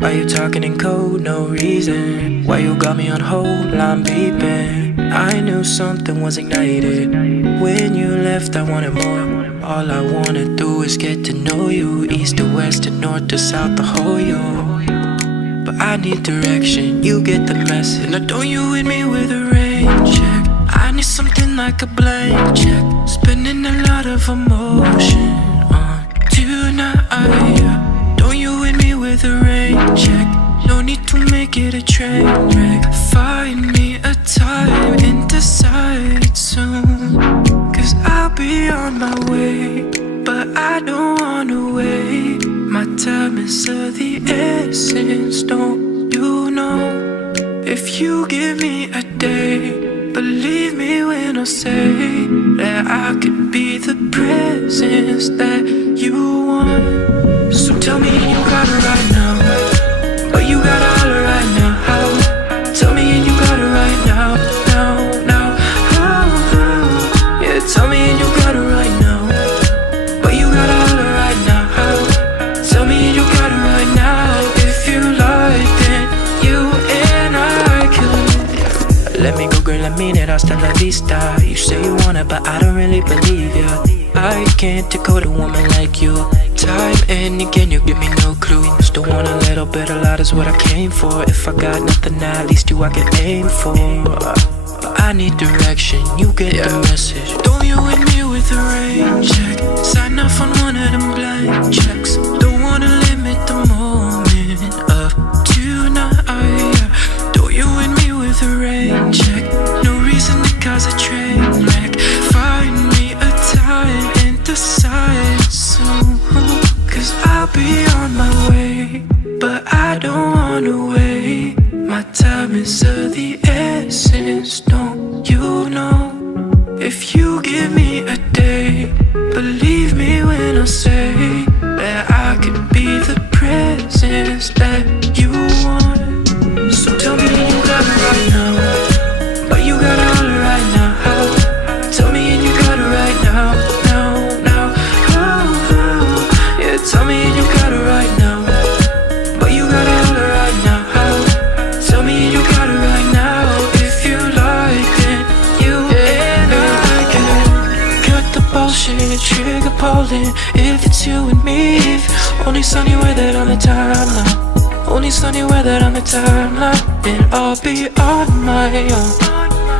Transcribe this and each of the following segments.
Why you talking in code, no reason? Why you got me on hold, I'm beeping? I knew something was ignited. When you left I wanted more. All I wanna do is get to know you. East to west to north to south, the whole you. But I need direction, you get the message. Now don't you hit me with a rain check. I need something like a blank check. Spending a lot of emotion on tonight. Don't you hit me with a rain check. No need to make it a train wreck. Find me a time and decide soon, cause I'll be on my way. But I don't wanna wait. My time is of the essence, don't you know? If you give me a day, believe me when I say that I could be the presence that you want. So tell me you got it right now, but you got it all right now. Tell me and you got it right now, now. Yeah, tell me and you got it right now, but you got it all right now. Tell me and you got it right now. If you like, then you and I could. Let me go, girl, I mean it, hasta la vista. You say you want it, but I don't really believe ya. I can't decode a woman like you. Time and again, you give me no clue. Still want a little bit, a lot is what I came for. If I got nothing now, at least you I can aim for. But I need direction, you get the message. Don't you hit me with a rain check. Sign off on one of them blank checks. Don't wanna limit the moment of tonight. Don't you hit me with a rain check. No reason to cause a train wreck. Find me a time and decide soon, cause I'll be on my way. But I don't wanna wait. My time is of the essence, don't you know? If you give me a day, believe me when I say that I could be the presence that you want. So tell me you got it right now, but you got it all right now. Tell me and you got it right now, now. Yeah, tell me and you got it right now, but you got it all right now. Tell me and you got it right now. If you like it, you and I can cut the bullshit, trigger pulling. If it's you and me, only sunny weather on the timeline. Only sunny weather on the timeline. And I'll be on my own.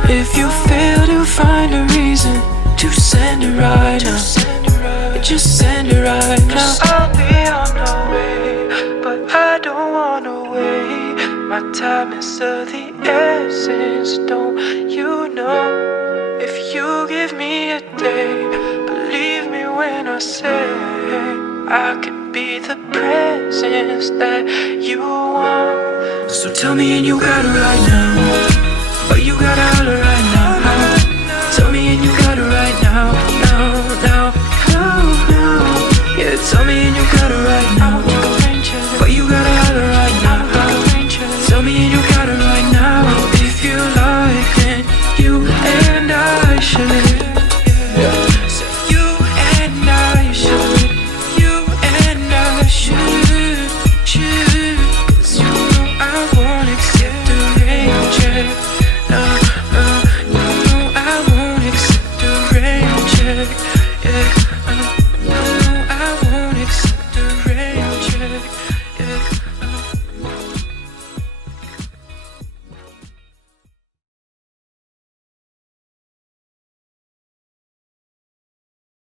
If you fail to find a reason to send it right now, just send it right now. I'll be on the way, but I don't wanna wait. My time is of the essence, don't you know? If you give me a day, believe me when I say I could be the presence that you want. So tell me and you got it right now, but you got it all right now.